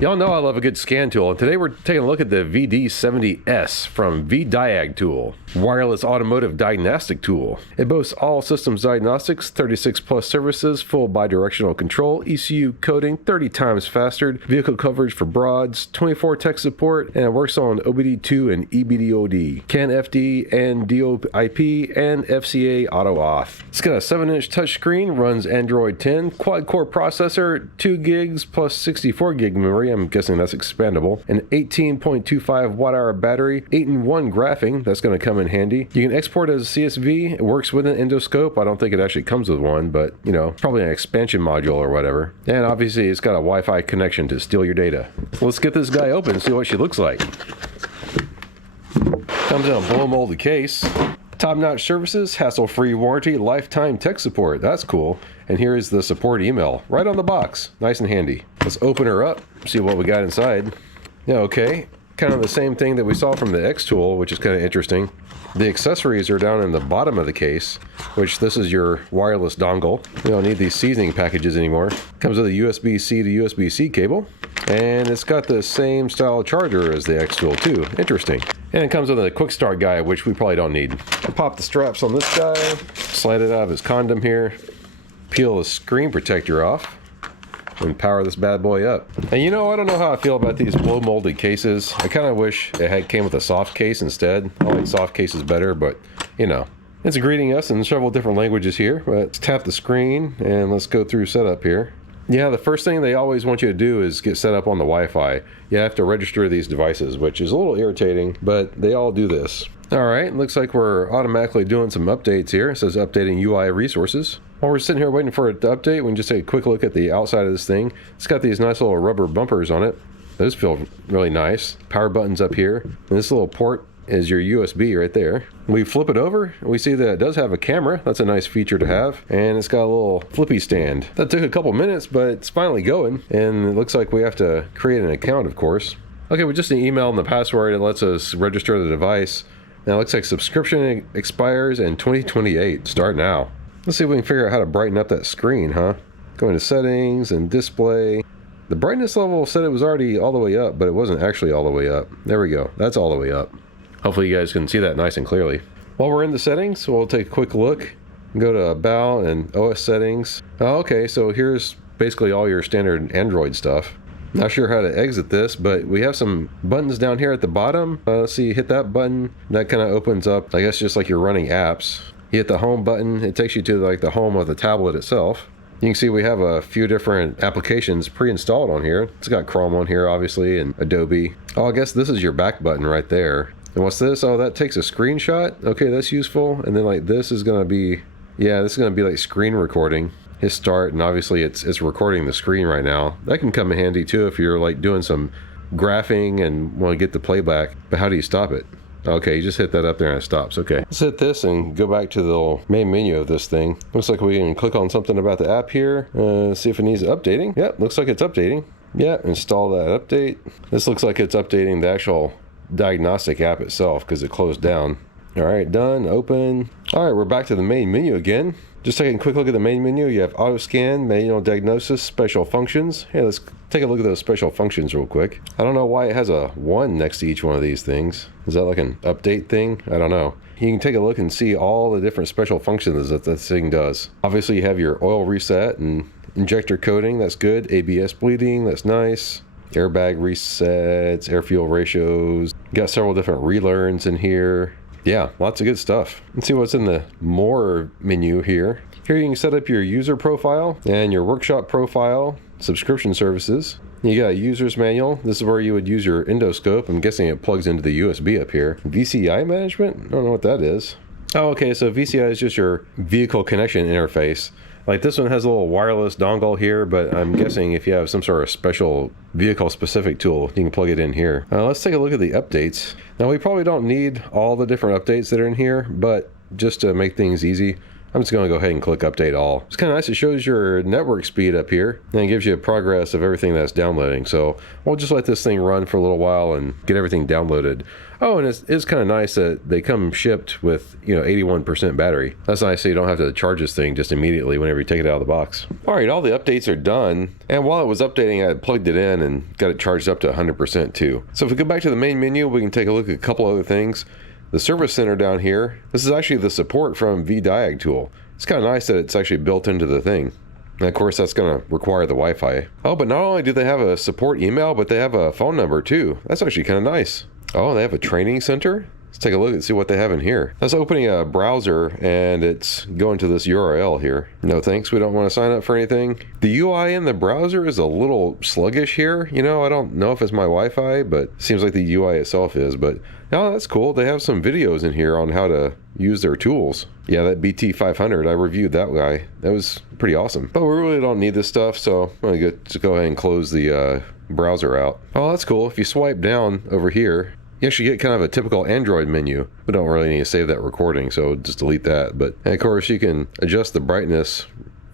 Y'all know I love a good scan tool, and today we're taking a look at the VD70S from Vdiagtool, wireless automotive diagnostic tool. It boasts all systems diagnostics, 36 plus services, full bidirectional control, ECU coding, 30 times faster, vehicle coverage for broads, 24 tech support, and it works on OBD2 and EBDOD, CAN FD and DOIP, and FCA auto auth. It's got a 7-inch touchscreen, runs Android 10, quad-core processor, 2 gigs plus 64 gig memory. I'm guessing that's expandable. An 18.25 watt-hour battery, 8-in-1 graphing. That's going to come in handy. You can export as a CSV. It works with an endoscope. I don't think it actually comes with one, but you know, probably an expansion module or whatever. And obviously, it's got a Wi-Fi connection to steal your data. Let's get this guy open and see what she looks like. Comes in a blow molded case. Top-notch services, hassle-free warranty, lifetime tech support. That's cool. And here is the support email right on the box. Nice and handy. Let's open her up, see what we got inside. Yeah, okay. Kind of the same thing that we saw from the X tool, which is kind of interesting. The accessories are down in the bottom of the case, which this is your wireless dongle. You don't need these seasoning packages anymore. Comes with a USB-C to USB-C cable. And it's got the same style charger as the X tool too. Interesting. And it comes with a quick start guide, which we probably don't need. I'll pop the straps on this guy, slide it out of his condom here, peel the screen protector off, and power this bad boy up. And you know, I don't know how I feel about these blow molded cases. I kind of wish it came with a soft case instead. I like soft cases better, but you know. It's greeting us in several different languages here. Let's tap the screen and let's go through setup here. Yeah, the first thing they always want you to do is get set up on the Wi-Fi. You have to register these devices, which is a little irritating, but they all do this. Alright, looks like we're automatically doing some updates here. It says updating UI resources. While we're sitting here waiting for it to update, we can just take a quick look at the outside of this thing. It's got these nice little rubber bumpers on it. Those feel really nice. Power button's up here. And this little port is your USB right there. We flip it over, and we see that it does have a camera. That's a nice feature to have. And it's got a little flippy stand. That took a couple minutes, but it's finally going. And it looks like we have to create an account, of course. Okay, with just an email and the password, it lets us register the device. Now it looks like subscription expires in 2028. Start now. Let's see if we can figure out how to brighten up that screen, huh? Go into settings and display. The brightness level said it was already all the way up, but it wasn't actually all the way up. There we go. That's all the way up. Hopefully you guys can see that nice and clearly. While we're in the settings, we'll take a quick look. Go to About and OS settings. Oh, okay, so here's basically all your standard Android stuff. Not sure how to exit this, but we have some buttons down here at the bottom. Let's see, hit that button. That kind of opens up, I guess, just like you're running apps. You hit the home button, it takes you to like the home of the tablet itself. You can see we have a few different applications pre-installed on here. It's got Chrome on here, obviously, and Adobe. Oh, I guess this is your back button right there. And what's this? Oh, that takes a screenshot. Okay, that's useful. And then like this is going to be, yeah, this is going to be like screen recording. Hit start, and obviously it's recording the screen right now. That can come in handy too if you're like doing some graphing and want to get the playback. But how do you stop it? Okay, you just hit that up there and it stops. Okay, let's hit this and go back to the main menu of this thing. Looks like we can click on something about the app here. See if it needs updating. Yep, looks like it's updating. Yeah, install that update. This looks like it's updating the actual diagnostic app itself because it closed down. All right, done, open. All right, we're back to the main menu again. Just taking a quick look at the main menu. You have auto scan, manual diagnosis, special functions. Hey, let's take a look at those special functions real quick. I don't know why it has a 1 next to each one of these things. Is that like an update thing? I don't know. You can take a look and see all the different special functions that this thing does. Obviously you have your oil reset and injector coating. That's good. ABS bleeding. That's nice. Airbag resets, air fuel ratios. Got several different relearns in here. Yeah, lots of good stuff. Let's see what's in the more menu here. Here you can set up your user profile and your workshop profile, subscription services. You got a user's manual. This is where you would use your endoscope. I'm guessing it plugs into the USB up here. VCI management? I don't know what that is. Oh, okay, so VCI is just your vehicle connection interface. Like this one has a little wireless dongle here, but I'm guessing if you have some sort of special vehicle specific tool, you can plug it in here. Let's take a look at the updates. Now we probably don't need all the different updates that are in here, but just to make things easy, I'm just going to go ahead and click update all. It's kind of nice. It shows your network speed up here and it gives you a progress of everything that's downloading. So we'll just let this thing run for a little while and get everything downloaded. Oh, and it's kind of nice that they come shipped with, 81% battery. That's nice, so you don't have to charge this thing just immediately whenever you take it out of the box. All right, all the updates are done. And while it was updating, I plugged it in and got it charged up to 100% too. So if we go back to the main menu, we can take a look at a couple other things. The service center down here, this is actually the support from Vdiagtool. It's kind of nice that it's actually built into the thing. And of course, that's going to require the Wi-Fi. Oh, but not only do they have a support email, but they have a phone number too. That's actually kind of nice. Oh, they have a training center? Let's take a look and see what they have in here. That's opening a browser and it's going to this URL here. No thanks, we don't want to sign up for anything. The UI in the browser is a little sluggish here. I don't know if it's my Wi-Fi, but it seems like the UI itself is. But no, that's cool. They have some videos in here on how to use their tools. Yeah, that BT500, I reviewed that guy. That was pretty awesome. But we really don't need this stuff, so I'm going to go ahead and close the browser out. Oh, that's cool. If you swipe down over here, you actually get kind of a typical Android menu. We don't really need to save that recording, so just delete that. But and of course, you can adjust the brightness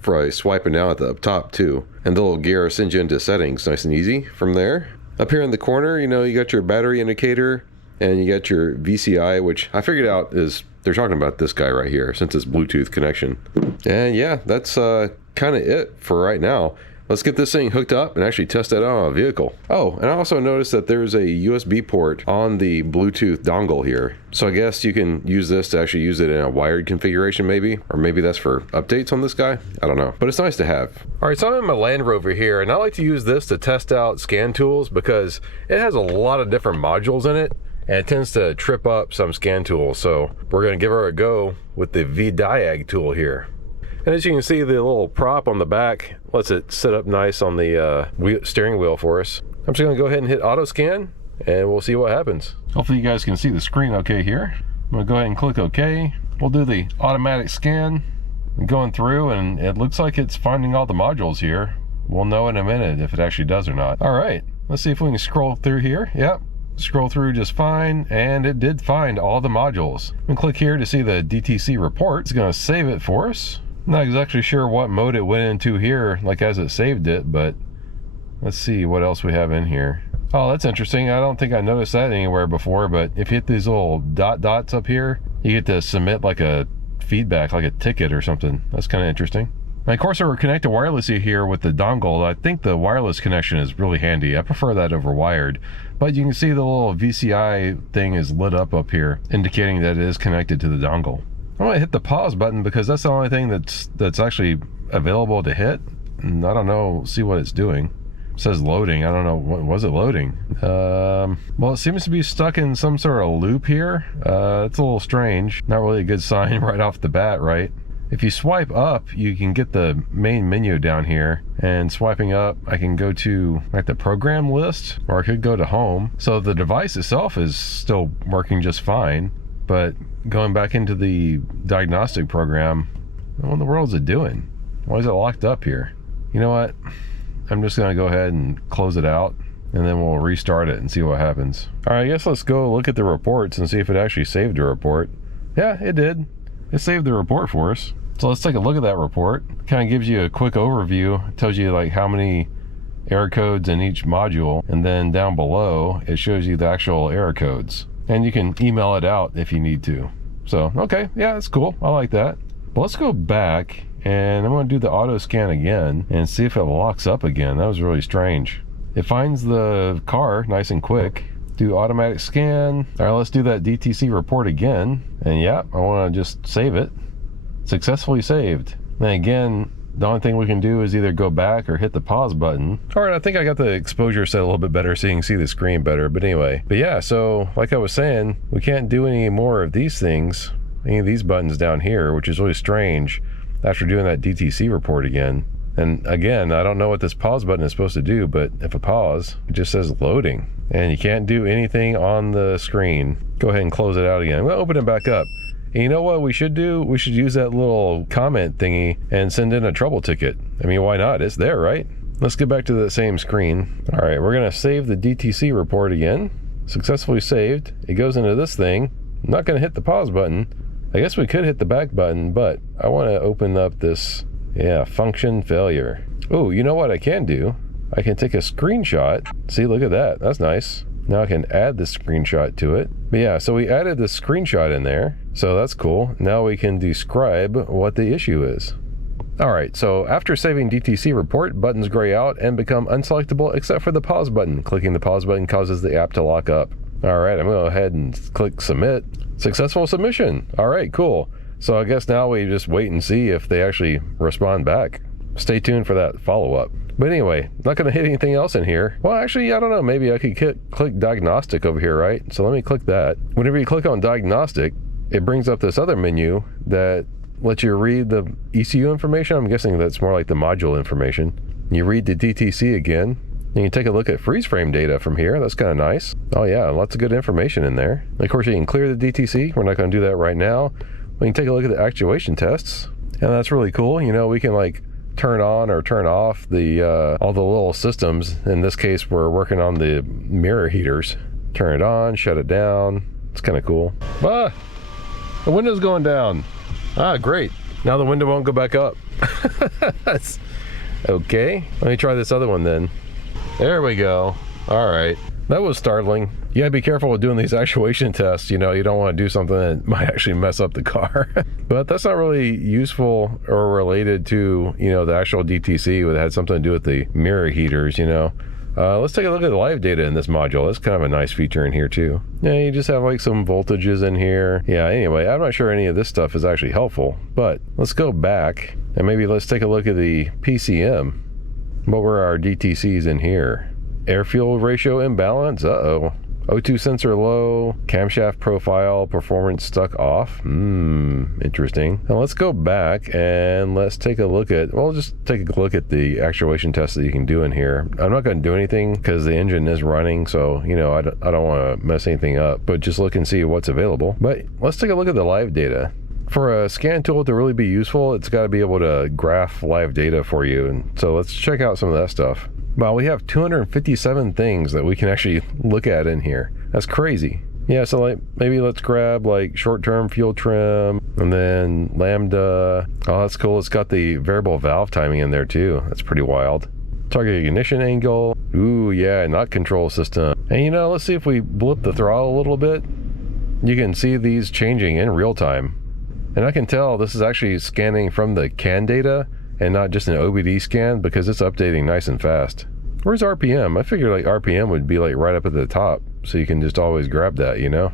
by swiping down at the up top too. And the little gear sends you into settings nice and easy from there. Up here in the corner, you got your battery indicator and you got your VCI, which I figured out is they're talking about this guy right here since it's Bluetooth connection. And yeah, that's kind of it for right now. Let's get this thing hooked up and actually test that out on a vehicle. Oh, and I also noticed that there's a USB port on the Bluetooth dongle here. So I guess you can use this to actually use it in a wired configuration maybe, or maybe that's for updates on this guy. I don't know, but it's nice to have. All right, so I'm in my Land Rover here and I like to use this to test out scan tools because it has a lot of different modules in it and it tends to trip up some scan tools. So we're gonna give her a go with the Vdiagtool here. And as you can see, the little prop on the back lets it sit up nice on the steering wheel for us. I'm just going to go ahead and hit auto scan and we'll see what happens. Hopefully you guys can see the screen okay here. I'm going to go ahead and click OK. We'll do the automatic scan. Going through and it looks like it's finding all the modules here. We'll know in a minute if it actually does or not. All right, let's see if we can scroll through here. Yep. Scroll through just fine, and it did find all the modules. We can click here to see the DTC report. It's going to save it for us. Not exactly sure what mode it went into here, like as it saved it, but let's see what else we have in here. Oh, that's interesting. I don't think I noticed that anywhere before, but if you hit these little dots up here, you get to submit like a feedback, like a ticket or something. That's kind of interesting. And of course, we're connected wirelessly here with the dongle. I think the wireless connection is really handy. I prefer that over wired, but you can see the little VCI thing is lit up here, indicating that it is connected to the dongle. I'm gonna hit the pause button because that's the only thing that's actually available to hit. And I don't know, see what it's doing. It says loading. I don't know, what was it loading? Well, it seems to be stuck in some sort of loop here. It's a little strange. Not really a good sign right off the bat, right? If you swipe up, you can get the main menu down here, and swiping up, I can go to like the program list, or I could go to home. So the device itself is still working just fine, but going back into the diagnostic program, what in the world is it doing? Why is it locked up here? You know what? I'm just gonna go ahead and close it out and then we'll restart it and see what happens. All right, I guess let's go look at the reports and see if it actually saved a report. Yeah, it did. It saved the report for us. So let's take a look at that report. Kind of gives you a quick overview. It tells you like how many error codes in each module, and then down below it shows you the actual error codes. And you can email it out if you need to. So, okay, yeah, that's cool. I like that. But let's go back and I'm going to do the auto scan again and see if it locks up again. That was really strange. It finds the car nice and quick. Do automatic scan. All right, let's do that DTC report again. And yeah, I want to just save it. Successfully saved. Then again, the only thing we can do is either go back or hit the pause button. All right, I think I got the exposure set a little bit better so you can see the screen better. But anyway, but yeah, so like I was saying, we can't do any more of these things, any of these buttons down here, which is really strange after doing that DTC report again. And again, I don't know what this pause button is supposed to do, but if I pause, it just says loading. And you can't do anything on the screen. Go ahead and close it out again. We'll open it back up. And you know what we should do? We should use that little comment thingy and send in a trouble ticket. I mean, why not? It's there, right? Let's get back to the same screen. All right, we're gonna save the DTC report again. Successfully saved. It goes into this thing. I'm not gonna hit the pause button. I guess we could hit the back button, but I want to open up this, function failure. Oh, you know what I can do? I can take a screenshot. See, look at that. That's nice. Now I can add the screenshot to it. But yeah, so we added the screenshot in there. So that's cool. Now we can describe what the issue is. Alright, so after saving DTC report, buttons gray out and become unselectable except for the pause button. Clicking the pause button causes the app to lock up. Alright, I'm going to go ahead and click submit. Successful submission. Alright, cool. So I guess now we just wait and see if they actually respond back. Stay tuned for that follow-up. But anyway, not going to hit anything else in here. Well, actually, I don't know. Maybe I could click diagnostic over here, right? So let me click that. Whenever you click on diagnostic, it brings up this other menu that lets you read the ECU information. I'm guessing that's more like the module information. You read the DTC again. And you take a look at freeze frame data from here. That's kind of nice. Oh yeah, lots of good information in there. Of course, you can clear the DTC. We're not going to do that right now. We can take a look at the actuation tests. And that's really cool. You know, we can like turn on or turn off the all the little systems. In this case, we're working on the mirror heaters. Turn it on, shut it down. It's kind of cool. Ah, the window's going down. Ah, great. Now the window won't go back up. That's okay. Let me try this other one then. There we go. All right. That was startling. You gotta be careful with doing these actuation tests. You know, you don't want to do something that might actually mess up the car. But that's not really useful or related to, you know, the actual DTC. It had something to do with the mirror heaters, you know. Let's take a look at the live data in this module. That's kind of a nice feature in here too. Yeah, you just have like some voltages in here. Yeah, anyway, I'm not sure any of this stuff is actually helpful, but let's go back and maybe let's take a look at the PCM. What were our DTCs in here? Air fuel ratio imbalance, uh-oh. O2 sensor low, camshaft profile, performance stuck off. Interesting. Now let's go back and let's take a look at, well, just take a look at the actuation tests that you can do in here. I'm not going to do anything because the engine is running, so, you know, I don't want to mess anything up, but just look and see what's available. But let's take a look at the live data. For a scan tool to really be useful, it's got to be able to graph live data for you, and so let's check out some of that stuff. Well, we have 257 things that we can actually look at in here. That's crazy. Yeah, so like maybe let's grab like short-term fuel trim and then lambda. Oh, that's cool. It's got the variable valve timing in there too. That's pretty wild. Target ignition angle. Ooh, yeah, knock control system. And you know, let's see if we blip the throttle a little bit. You can see these changing in real time. And I can tell this is actually scanning from the CAN data and not just an OBD scan because it's updating nice and fast. Where's RPM? I figured like RPM would be like right up at the top so you can just always grab that, you know?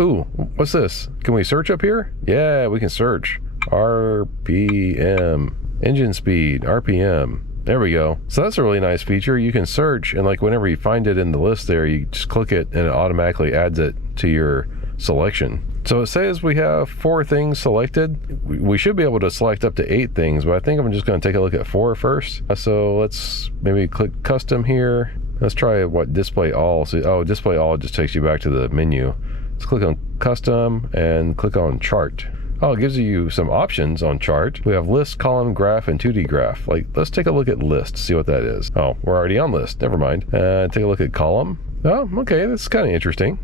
Ooh, what's this? Can we search up here? Yeah, we can search. RPM. Engine speed, RPM. There we go. So that's a really nice feature. You can search and like whenever you find it in the list there, you just click it and it automatically adds it to your selection. So it says we have 4 things selected. We should be able to select up to 8 things, but I think I'm just going to take a look at 4 first. So let's maybe click custom here. Let's try what display all. So, oh, display all just takes you back to the menu. Let's click on custom and click on chart. Oh, it gives you some options on chart. We have list, column, graph, and 2D graph. Like, let's take a look at list, see what that is. Oh, we're already on list. Never mind. Take a look at column. Oh, okay, that's kind of interesting.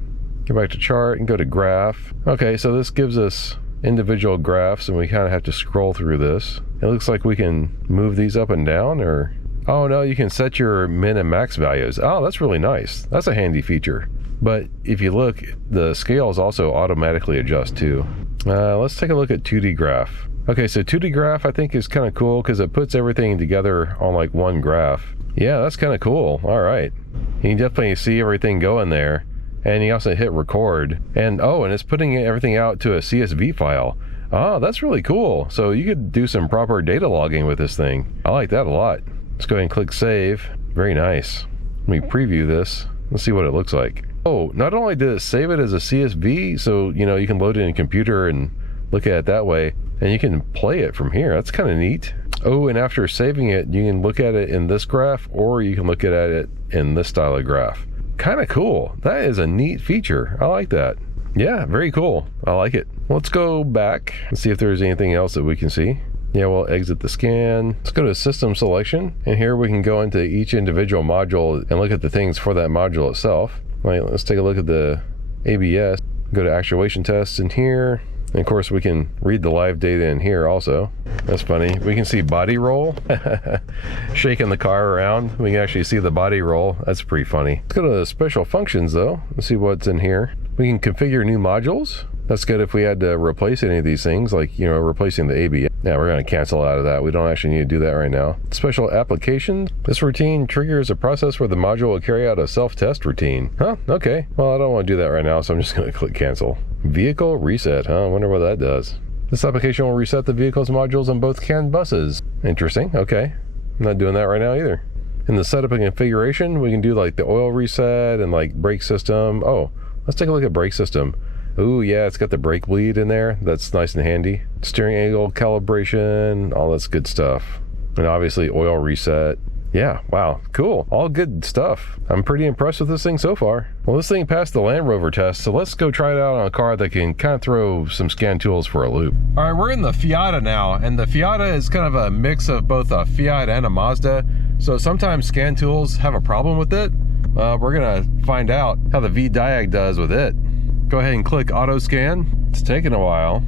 Go back to chart and go to graph. Okay, so this gives us individual graphs and we kind of have to scroll through this. It looks like we can move these up and down or... Oh no, you can set your min and max values. Oh, that's really nice. That's a handy feature. But if you look, the scales also automatically adjust too. Let's take a look at 2D graph. Okay, so 2D graph I think is kind of cool because it puts everything together on like one graph. Yeah, that's kind of cool. All right. You can definitely see everything going there. And you also hit record. And oh, and it's putting everything out to a CSV file. Oh, that's really cool. So you could do some proper data logging with this thing. I like that a lot. Let's go ahead and click save. Very nice. Let me preview this. Let's see what it looks like. Oh, not only did it save it as a CSV, so you know you can load it in a computer and look at it that way, and you can play it from here. That's kind of neat. Oh, and after saving it, you can look at it in this graph, or you can look at it in this style of graph. Kind of cool. That is a neat feature. I like that. Yeah, very cool. I like it. Let's go back and see if there's anything else that we can see. Yeah, we'll exit the scan. Let's go to system selection, and here we can go into each individual module and look at the things for that module itself. Right, let's take a look at the ABS. Go to actuation tests in here. And of course, we can read the live data in here also. That's funny. We can see body roll. Shaking the car around, we can actually see the body roll. That's pretty funny. Let's go to the special functions though. Let's see what's in here. We can configure new modules. That's good if we had to replace any of these things, like, you know, replacing the ABS. Yeah, we're going to cancel out of that. We don't actually need to do that right now. Special applications. This routine triggers a process where the module will carry out a self-test routine. Huh? Okay. Well, I don't want to do that right now, so I'm just going to click cancel. Vehicle reset, huh? I wonder what that does. This application will reset the vehicle's modules on both CAN buses. Interesting. Okay. I'm not doing that right now either. In the setup and configuration, we can do like the oil reset and like brake system. Oh, let's take a look at brake system. Ooh, yeah, it's got the brake bleed in there. That's nice and handy. Steering angle calibration, all that's good stuff. And obviously oil reset. Yeah, wow, cool. All good stuff. I'm pretty impressed with this thing so far. Well, this thing passed the Land Rover test, so let's go try it out on a car that can kind of throw some scan tools for a loop. All right, we're in the Fiata now, and the Fiata is kind of a mix of both a Fiat and a Mazda. So sometimes scan tools have a problem with it. We're gonna find out how the Vdiag does with it. Go ahead and click auto scan. It's taking a while.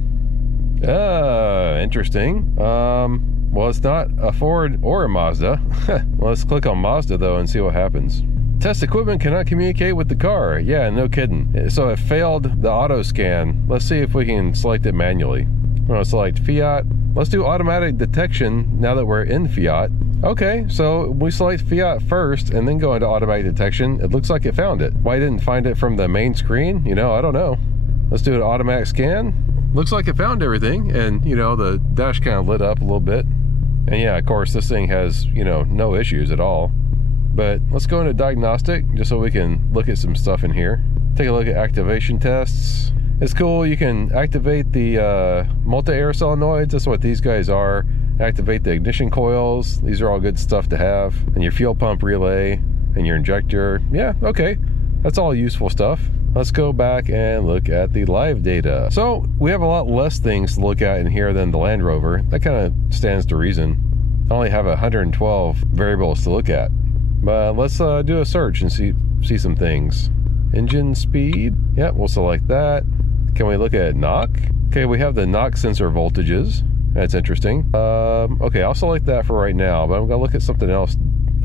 Interesting. Well, it's not a Ford or a Mazda. Well, let's click on Mazda though and see what happens. Test equipment cannot communicate with the car. Yeah, no kidding. So it failed the auto scan. Let's see if we can select it manually. I'm gonna select Fiat. Let's do automatic detection now that we're in Fiat. Okay, so we select Fiat first and then go into automatic detection. It looks like it found it. Why didn't find it from the main screen? You know, I don't know. Let's do an automatic scan. Looks like it found everything, and you know, the dash kind of lit up a little bit. And yeah, of course, this thing has, you know, no issues at all. But let's go into diagnostic just so we can look at some stuff in here. Take a look at activation tests. It's cool, you can activate the multi-air solenoids. That's what these guys are. Activate the ignition coils. These are all good stuff to have. And your fuel pump relay and your injector. Yeah, okay. That's all useful stuff. Let's go back and look at the live data. So we have a lot less things to look at in here than the Land Rover. That kind of stands to reason. I only have 112 variables to look at. But let's do a search and see some things. Engine speed. Yeah, we'll select that. Can we look at knock? Okay, we have the knock sensor voltages. That's interesting. Okay, I'll select that for right now, but I'm gonna look at something else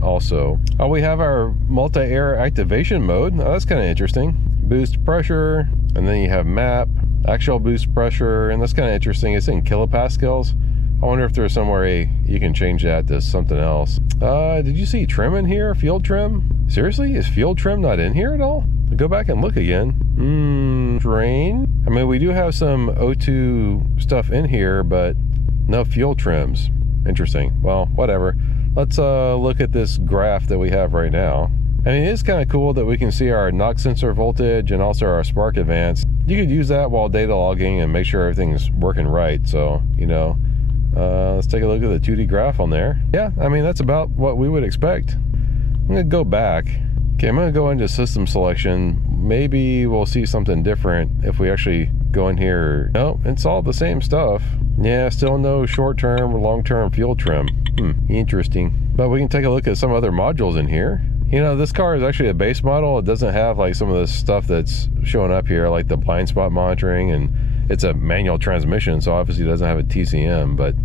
also. Oh, we have our multi-air activation mode. Oh, that's kind of interesting. Boost pressure, and then you have map, actual boost pressure, and that's kind of interesting. It's in kilopascals. I wonder if there's somewhere you can change that to something else. Did you see trim in here? Field trim? Seriously? Is field trim not in here at all? Go back and look again. Drain? I mean, we do have some O2 stuff in here, but no fuel trims. Interesting. Well, whatever. Let's look at this graph that we have right now. I mean, it is kind of cool that we can see our knock sensor voltage and also our spark advance. You could use that while data logging and make sure everything's working right. So, you know, let's take a look at the 2D graph on there. Yeah, I mean, that's about what we would expect. I'm gonna go back. Okay, I'm gonna go into system selection. Maybe we'll see something different if we actually go in here. No, it's all the same stuff. Yeah, still no short-term or long-term fuel trim. Interesting. But we can take a look at some other modules in here. You know, this car is actually a base model. It doesn't have like some of the stuff that's showing up here, like the blind spot monitoring, and it's a manual transmission, so obviously it doesn't have a TCM, but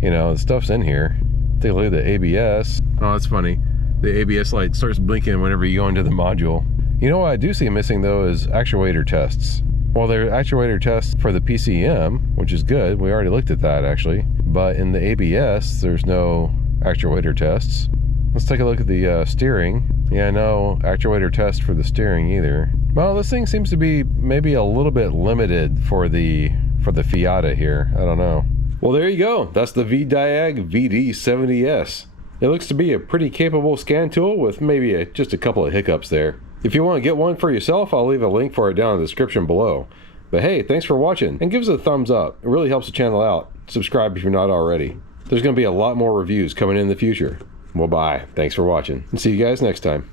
you know, the stuff's in here. Take a look at the ABS. Oh, that's funny. The ABS light starts blinking whenever you go into the module. You know what I do see missing though is actuator tests. Well, there are actuator tests for the PCM, which is good. We already looked at that actually. But in the ABS, there's no actuator tests. Let's take a look at the steering. Yeah, no actuator test for the steering either. Well, this thing seems to be maybe a little bit limited for the Fiata here. I don't know. Well, there you go. That's the Vdiag VD70S. It looks to be a pretty capable scan tool with maybe just a couple of hiccups there. If you want to get one for yourself, I'll leave a link for it down in the description below. But hey, thanks for watching, and give us a thumbs up. It really helps the channel out. Subscribe if you're not already. There's going to be a lot more reviews coming in the future. Well, bye. Thanks for watching, and see you guys next time.